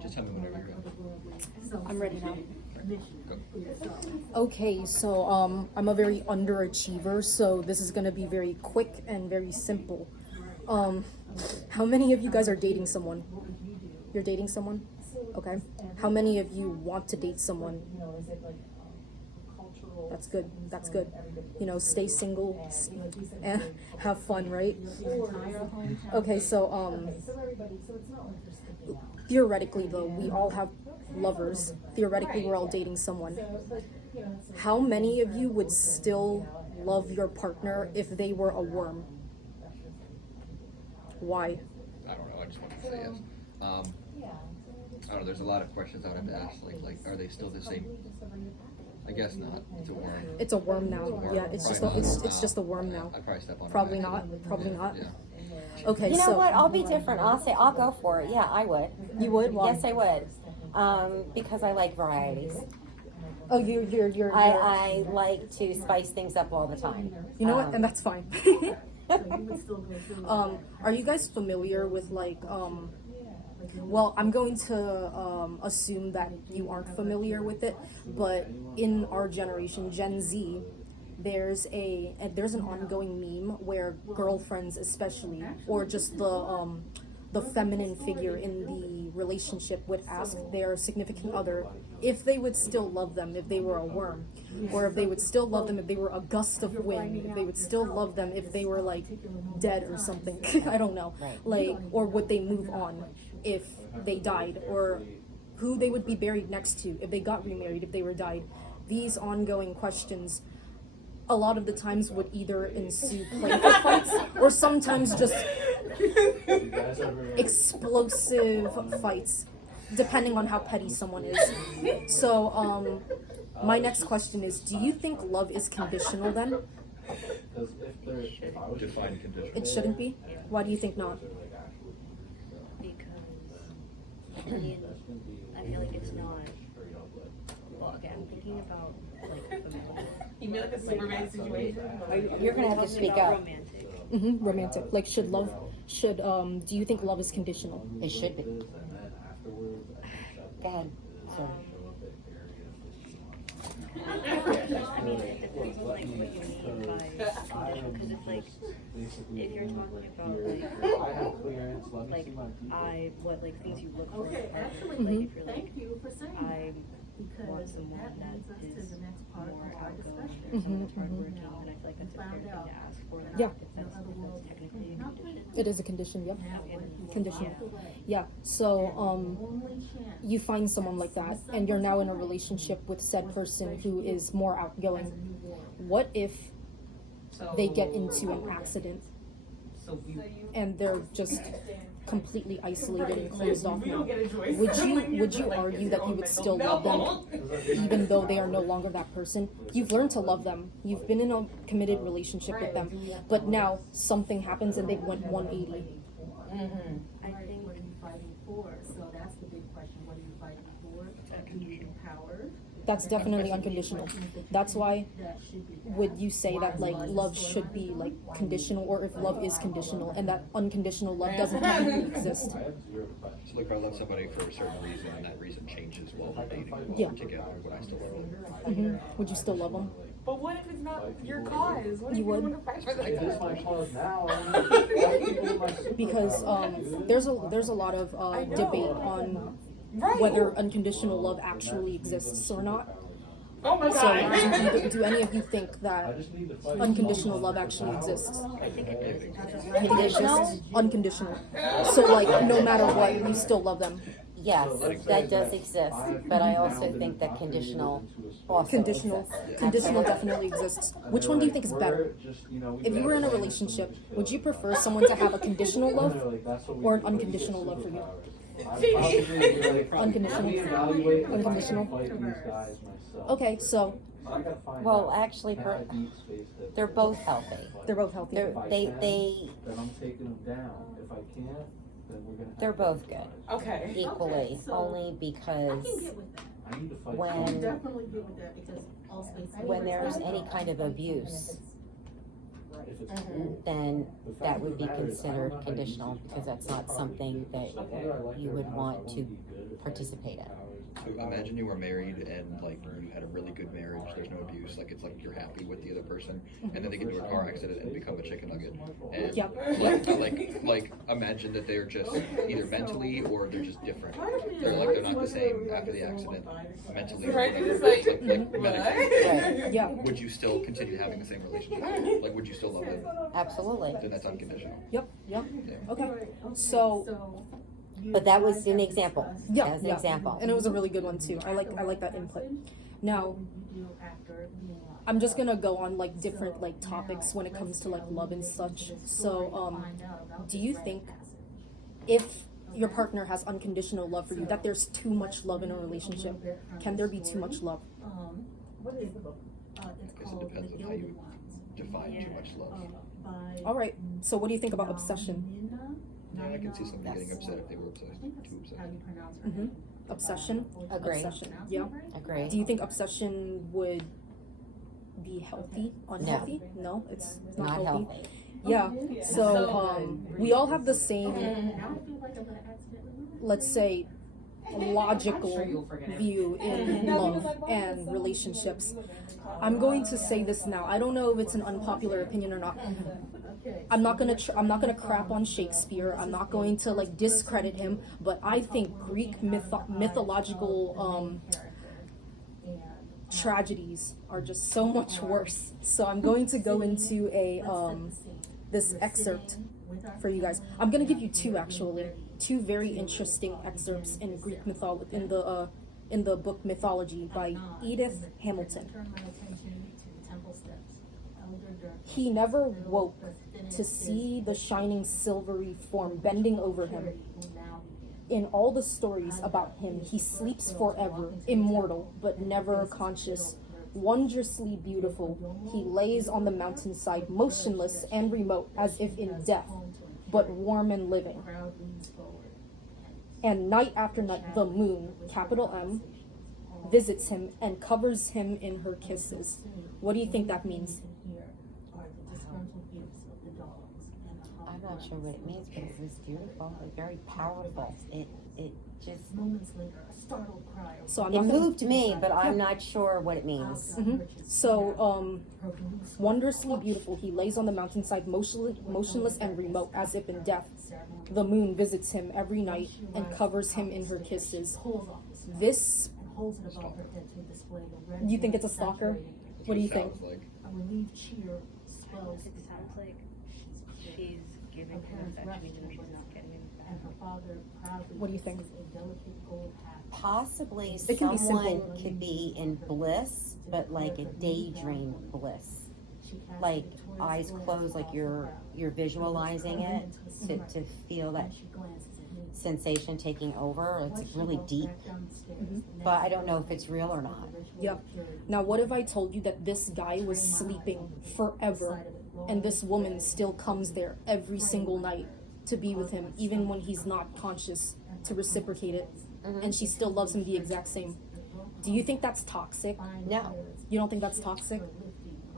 Just tell me whenever you're ready. I'm ready now. Go. Okay, so I'm a very underachiever, so this is gonna be very quick and very simple. How many of you guys are dating someone? You're dating someone? Okay. How many of you want to date someone? That's good. That's good. You know, stay single and have fun, right? Okay, so theoretically though, we all have lovers. Theoretically, we're all dating someone. How many of you would still love your partner if they were a worm? Why? I don't know. I just wanted to say yes. I don't know. There's a lot of questions I'd have to ask. Like, are they still the same? I guess not. It's a worm. It's a worm now. Worm. Yeah, it's Probably it's just a worm now. I'd probably step on it. Probably not. Probably not. Yeah. Okay, You know so what? I'll be different. I'll go for it. Yeah, I would. you would? Why? Yes, I would. Because I like varieties. Oh, you're I like to spice things up all the time. You know what? And that's fine. Are you guys familiar with like well, I'm going to assume that you aren't familiar with it, but in our generation, Gen Z, there's an ongoing meme where girlfriends especially, or just the feminine figure in the relationship would ask their significant other if they would still love them if they were a worm, or if they would still love them if they were a gust of wind, if they would still love them if they were like dead or something. I don't know. Like, or would they move on if they died, or who they would be buried next to if they got remarried, if they were died. These ongoing questions a lot of the times would either ensue playful fights or sometimes just explosive fights, depending on how petty someone is. So my next question is, do you think love is conditional then? Define conditional. It shouldn't be? Why do you think not? I mean, I feel like it's not. Well, okay, I'm thinking about like familiar. You mean like a Superman situation? You're gonna have to speak up. Romantic. Romantic. Like, do you think love is conditional? It should be. Go ahead. Sorry. I mean, it depends on like what you mean by conditional. Because if like, if you're talking about what like things you look for in a partner, like if you're like, I want someone that is more outgoing or someone that's hardworking, then I feel like that's a fair thing to ask for. And Yeah. if that's technically a condition. It is a condition, yep. Conditional. Yeah. So you find someone like that and you're now in a relationship with said person who is more outgoing. What if they get into an accident and they're just completely isolated and closed off now? Would you argue that you would still love them even though they are no longer that person? You've learned to love them. You've been in a committed relationship with them, but now something happens and they went 180. I think What are you fighting for? So that's the big question. What are you fighting for? Do you empower? That's definitely unconditional. That's why would you say that like love should be like conditional, or if love is conditional and that unconditional love doesn't technically exist? So like, if I love somebody for a certain reason and that reason changes while we're dating, while Yeah. we're together, would I still love them? Would you still love them? But what if it's not your cause? What if You you would? want to fight for that? It is my cause now. Because there's a lot of debate on whether unconditional love actually exists or not. Oh my So God. do any of you think that unconditional love actually exists? I think it is. It exists unconditional. So like no matter what, you still love them. Yes, that does exist, but I also think that conditional also Conditional exists. conditional definitely exists. Which one do you think is better? If you were in a relationship, would you prefer someone to have a conditional love or an unconditional love for you? Unconditional. Unconditional. Okay, so Well, actually, they're both healthy. they're both healthy. They Then I'm taking them down. If I can't, then we're gonna. they're both good Okay. equally, only because I need to fight. when Definitely get with that because all spaces. when there's any kind of abuse, if it's cool. then The fact that of would the be matter is, I considered don't know how to conditional use it. because that's not Probably something good. that So whether I like you it or would not, want I'll to be good if I participate in. have So imagine you were married and like you had a really good marriage, there's no abuse, like it's like you're happy with the other person, and then they get into a car accident and become a chicken nugget. And Yep. like imagine that they're just either mentally or they're just different. They're not the same after the accident mentally. or Right, you're just like, medically. Right. Yeah. Would you still continue having the same relationship? Like would you still love them? Absolutely. Then that's unconditional. Yep. Yep. Yeah. Okay. So But that was an example. yeah, As an yeah. example. And it was a really good one too. I like that input. Now, I'm just gonna go on like different like topics when it comes to like love and such. So, do you think if your partner has unconditional love for you, that there's too much love in a relationship? Can there be too much love? What is the book? I guess it depends on how you define too much love. All right. So, what do you think about obsession? Yeah, I can see somebody getting upset if they were obsessed, too obsessed. Mm-hmm. Obsession. Agree. Obsession. Yeah. Agree. Do you think obsession would be healthy? Unhealthy? No, it's not, Not healthy. healthy. Yeah. So we all have the same, let's say, logical view in love and relationships. I'm going to say this now. I don't know if it's an unpopular opinion or not. I'm not gonna crap on Shakespeare. I'm not going to like discredit him. But I think Greek mythological tragedies are just so much worse. So I'm going to go into a this excerpt for you guys. I'm gonna give you two very interesting excerpts in Greek mythology in the book Mythology by Edith Hamilton. He never woke to see the shining silvery form bending over him. In all the stories about him, he sleeps forever, immortal, but never conscious. Wondrously beautiful, he lays on the mountainside, motionless and remote, as if in death, but warm and living. And night after night, the moon, capital M, visits him and covers him in her kisses. What do you think that means? I'm not sure what it means, but it was beautiful, like very powerful. It just So I'm it not gonna- moved me, but I'm not sure what it means. So, wondrously beautiful, he lays on the mountainside, motionless and remote, as if in death. The moon visits him every night and covers him in her kisses. This, you think it's a stalker? What do you think? Sounds like. It sounds like she's giving him affection even though she's not getting it back. What do you think? Possibly It can be someone simple. could be in bliss, but like a daydream bliss. Like eyes closed, like you're visualizing it to feel that sensation taking over. It's really deep, but I don't know if it's real or not. Yep. Now, what if I told you that this guy was sleeping forever and this woman still comes there every single night to be with him, even when he's not conscious, to reciprocate it, and she still loves him the exact same? Do you think that's toxic? No. You don't think that's toxic?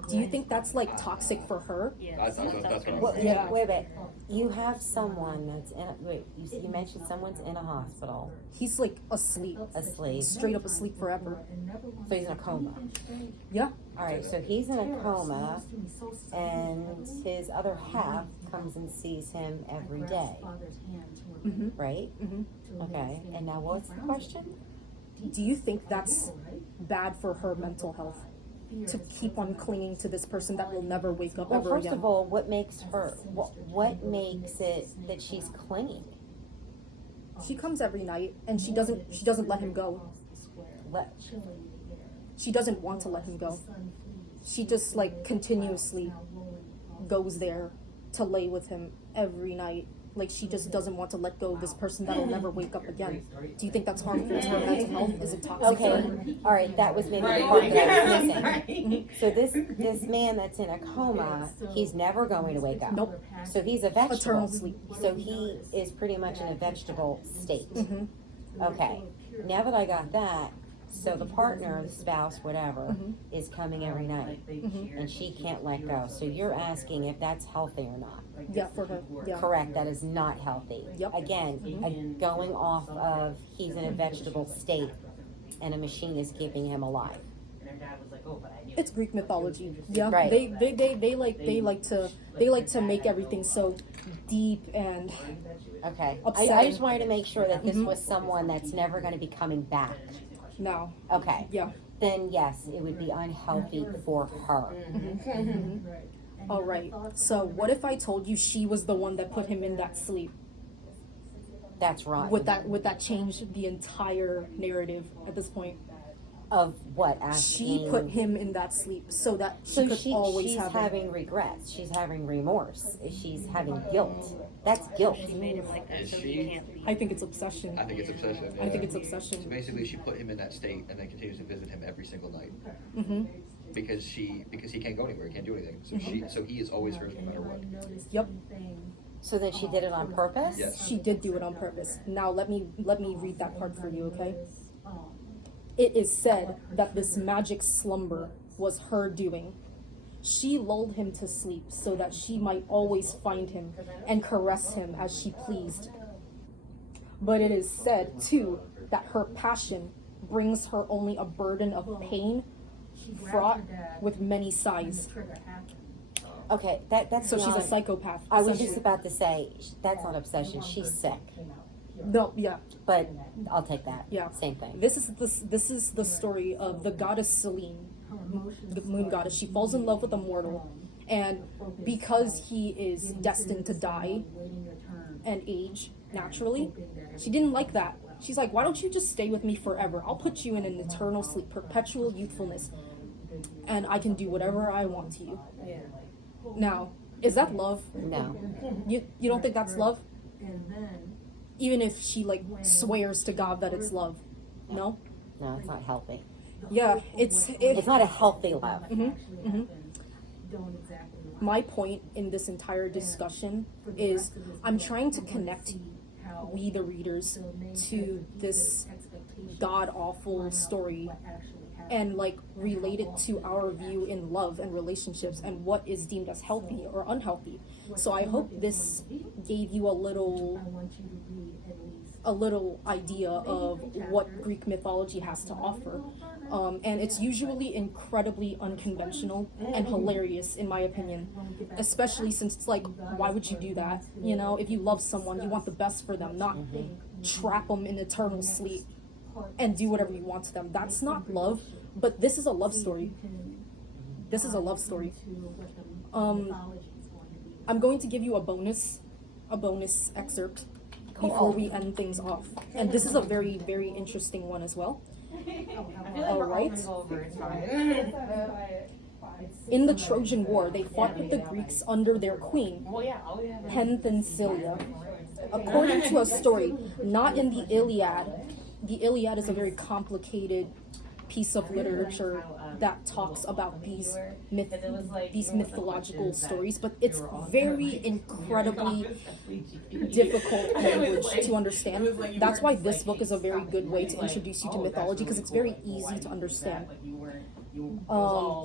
Do you think that's like toxic for her? Yeah, That's what I'm Well, saying. Yeah. wait a minute. You have someone that's in. You mentioned someone's in a hospital, He's like asleep, asleep. straight up asleep forever. So he's in a coma. Yeah. All right. So he's in a coma, and his other half comes and sees him every day, Mm-hmm. right? Mm-hmm. Okay. And now, what's the question? Do you think that's bad for her mental health? To keep on clinging to this person that will never wake up Well, ever first again? of all, what makes her? What makes it that she's clinging? She comes every night and she doesn't let him go. Let, She doesn't want to let him go. She just like continuously goes there to lay with him every night. Like she just doesn't want to let go of this person that'll never wake up again. Do you think that's harmful to her mental health? Is it toxic? for her? Okay, all right, that was maybe the Right, part that I was right. missing. So this man that's in a coma, he's never going to wake up. Nope. So he's a vegetable. Eternal sleep. So he is pretty much in a vegetable state. Mhm. Okay, now that I got that, So the partner, the spouse, whatever, Mhm. is coming every night, and she can't let go. So you're asking if that's healthy or not. Yeah, for her. Yeah. Correct, that is not healthy. Yep. Again, going off of he's in a vegetable state and a machine is keeping him alive. It's Greek mythology. Yeah. Right. They like to make everything so deep and Okay. I Upsetting. just wanted to make sure that this was someone that's never going to be coming back. now. Okay. Yeah. Then yes, it would be unhealthy for her. All right. So what if I told you she was the one that put him in that sleep? That's right. Would that change the entire narrative at this point? Of what? She Asking. put him in that sleep so that she So could always she's have him. having regrets. She's having remorse. She's having guilt. That's guilt. She made him like that Is so she- he can't leave. I think it's obsession. I think it's obsession. I think yeah. it's So obsession. basically, she put him in that state and then continues to visit him every single night Mhm. because he can't go anywhere, he can't do anything. So he is always hers no matter what. Yep. So then she did it on purpose? Yes. She did do it on purpose. Now let me read that part for you, okay? It is said that this magic slumber was her doing. She lulled him to sleep so that she might always find him and caress him as she pleased. But it is said, too, that her passion brings her only a burden of pain fraught with many sighs. Okay, that's So she's a not- psychopath. I was just essentially. about to say, that's not obsession. She's sick. No, yeah. But I'll take that. Yeah. Same thing. This is the story of the goddess Selene, the moon goddess. She falls in love with a mortal, and because he is destined to die and age naturally, she didn't like that. She's like, why don't you just stay with me forever? I'll put you in an eternal sleep, perpetual youthfulness, and I can do whatever I want to you. Now, is that love? No. You don't think that's love? Even if she like swears to God that it's love, no? No, it's not healthy. Yeah, it's It's not a healthy love. my point in this entire discussion is I'm trying to connect we the readers to this god awful story and like relate it to our view in love and relationships and what is deemed as healthy or unhealthy. So I hope this gave you a little idea of what Greek mythology has to offer. And it's usually incredibly unconventional and hilarious, in my opinion. Especially since it's like, why would you do that? You know, if you love someone, you want the best for them, not trap them in eternal sleep and do whatever you want to them. That's not love, but this is a love story. This is a love story. I'm going to give you a bonus excerpt before we end things off. And this is a very, very interesting one as well. All right. In the Trojan War, they fought with the Greeks under their queen, Penthesilea. According to a story, not in the Iliad. The Iliad is a very complicated piece of literature that talks about these mythological stories, but it's very incredibly difficult language to understand. That's why this book is a very good way to introduce you to mythology, because it's very easy to understand.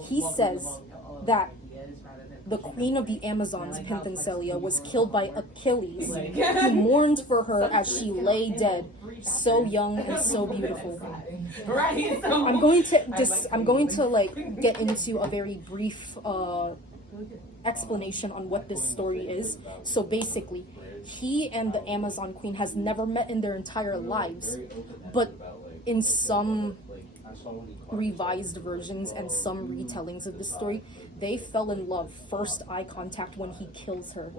He says that the queen of the Amazons, Penthesilea, was killed by Achilles, who mourned for her as she lay dead, so young and so beautiful. I'm going to like get into a very brief explanation on what this story is. So basically, he and the Amazon queen has never met in their entire lives, but in some revised versions and some retellings of the story, they fell in love, first eye contact, when he kills her.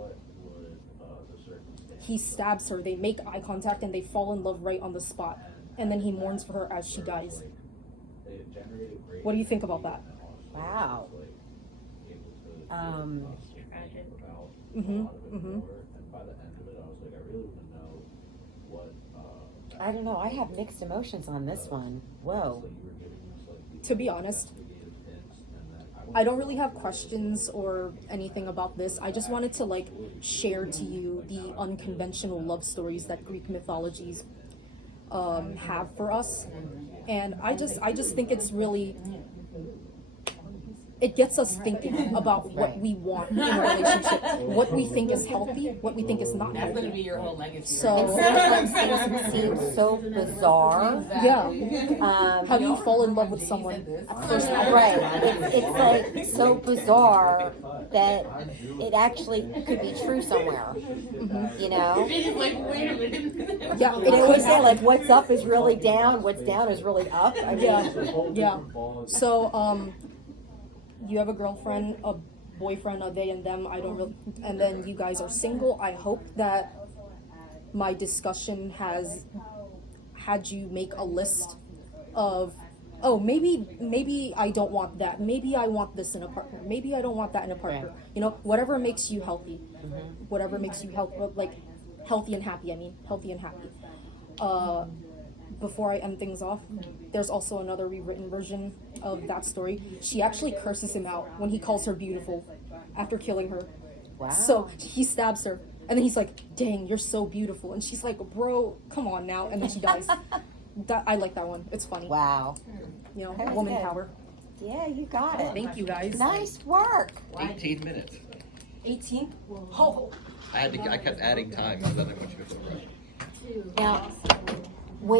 He stabs her, they make eye contact, and they fall in love right on the spot. And then he mourns for her as she dies. What do you think about that? Wow. I don't know. I have mixed emotions on this one. Whoa. To be honest, I don't really have questions or anything about this. I just wanted to like share to you the unconventional love stories that Greek mythologies have for us. And I just think it's really, it gets us thinking about what we want in a relationship, what we think is healthy, what we think is not That's gonna healthy. be your whole legacy. So- And sometimes things seem so bizarre. Yeah. How do you fall in love with someone? First night? Right. It's like so bizarre that it actually could be true somewhere. You know? She's like, wait a minute. Yeah, it They always could say happen. like what's up is really down, what's down is really up. I mean, Yeah. So, you have a girlfriend, a boyfriend, a they and them, I don't really, and then you guys are single. I hope that my discussion has had you make a list of, oh, maybe I don't want that. Maybe I want this in a partner. Maybe I don't want that in a partner. Right. You know, whatever makes you healthy. Whatever makes you healthy and happy. I mean, healthy and happy. Before I end things off, there's also another rewritten version of that story. She actually curses him out when he calls her beautiful after killing her. wow. So he stabs her, and then he's like, "Dang, you're so beautiful," and she's like, "Bro, come on now," and then she dies. I like that one. It's funny. Wow. You know, That was woman good. power. Yeah, you got it. Thank you guys. Nice work. 18 minutes. 18. Oh. I kept adding time because I didn't want you to feel rushed. Now, when